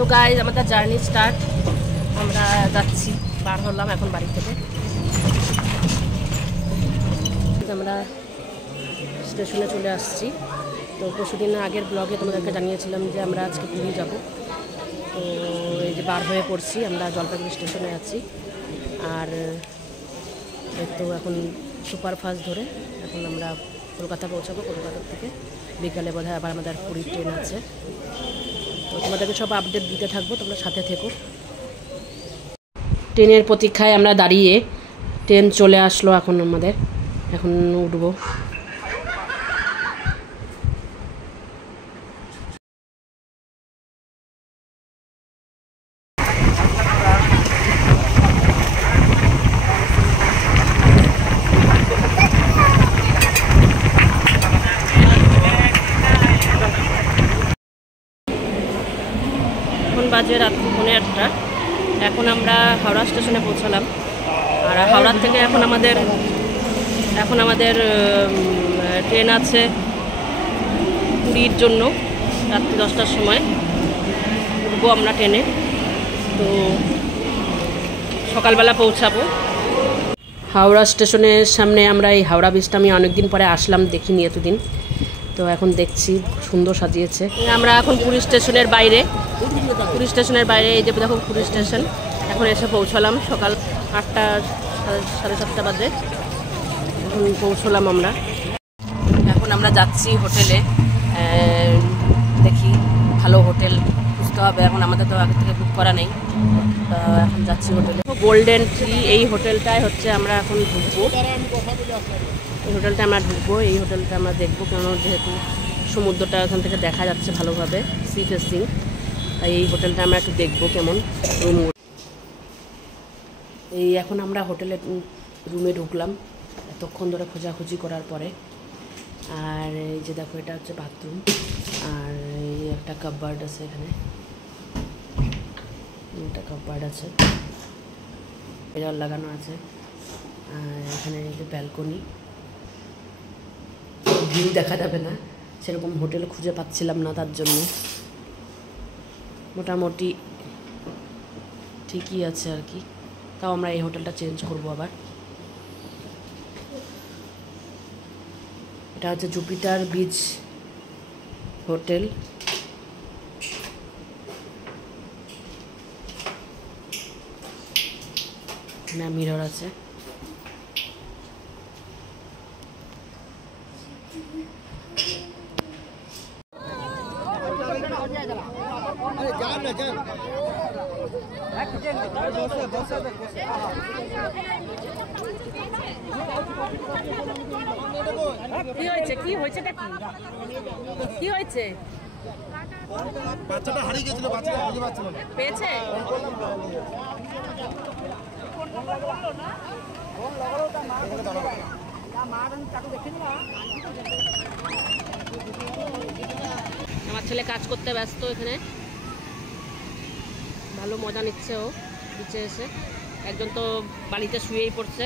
So guys আমাদের journey start. আমরা যাচ্ছি, বার হলাম এখন বাড়ি থেকে। আমরা স্টেশনে চলে আসছি। তো পরশুদিন আগের ব্লগে তোমাদেরকে জানিয়েছিলাম যে আমরা আজকে পুরী যাব। তো এই যে বার হয়ে পড়ছি, আমরা জলপাইগুড়ি স্টেশনে আছি। আর তো এখন সুপারফাস্ট ধরে এখন আমরা কলকাতা পৌঁছাবো। কলকাতা থেকে বিকালে বোধহয় আবার আমাদের পুরীর ট্রেন আছে। তো তোমাদেরকে সব আপডেট দিতে থাকবো, তোমরা সাথে থেকো। ট্রেনের প্রতীক্ষায় আমরা দাঁড়িয়ে, ট্রেন চলে আসলো এখন আমাদের, এখন উঠবো। বাজে রাত 1:30। এখন আমরা হাওড়া স্টেশনে পৌঁছালাম। আর হাওড়ার থেকে এখন আমাদের ট্রেন আছে পুরীর জন্য রাত্রি 10টার সময় উঠবো আমরা ট্রেনে। তো সকালবেলা পৌঁছাবো। হাওড়া স্টেশনের সামনে আমরা এই হাওড়া ব্রিজটা আমি অনেকদিন পরে আসলাম, দেখিনি এতদিন। তো এখন দেখছি সুন্দর সাজিয়েছে। আমরা এখন পুরী স্টেশনের বাইরে, এই যে দেখো পুরী স্টেশন। এখন এসে পৌঁছলাম সকাল 8টা, সাড়ে 7টা বাজে এখন পৌঁছলাম আমরা। এখন আমরা যাচ্ছি হোটেলে, দেখি ভালো হোটেল খুঁজতে হবে। এখন আমাদের তো আগে থেকে বুক করা নেই। এখন যাচ্ছি হোটেলে। গোল্ডেন ট্রি এই হোটেলটায় হচ্ছে আমরা এখন ঢুকবো। এই হোটেলটা আমরা দেখবো, কেন যেহেতু সমুদ্রটা এখান থেকে দেখা যাচ্ছে ভালোভাবে, সি ফেসিং। তাই এই হোটেলটা আমরা একটু দেখবো কেমন রুম। এই এখন আমরা রুমে ঢুকলাম এতক্ষণ ধরে খোঁজাখুঁজি করার পরে। আর এই যে দেখো, এটা হচ্ছে বাথরুম। আর এই একটা কাপবার্ড আছে, এখানে একটা কাপবার্ড আছে, মিরর লাগানো আছে। আর এখানে এই যে ব্যালকনি, ভিউ দেখা যাবে না, সেরকম হোটেল খুঁজে পাচ্ছিলাম না, তার জন্য। মোটামুটি ঠিকই আছে আর কি। তাও আমরা এই হোটেলটা চেঞ্জ করব আবার। এটা হচ্ছে জুপিটার বিচ হোটেল। না, মিরর আছে। কি হয়েছে? বাচ্চাটা হারিয়ে গেছিল, বাচ্চাটা খুঁজে পাচ্ছিল না। পেয়েছে? আমার ছেলে কাজ করতে ব্যস্ত এখানে, ভালো মজা নিচ্ছে ও বিচে এসে। একজন তো বাড়িতে শুয়েই পড়ছে।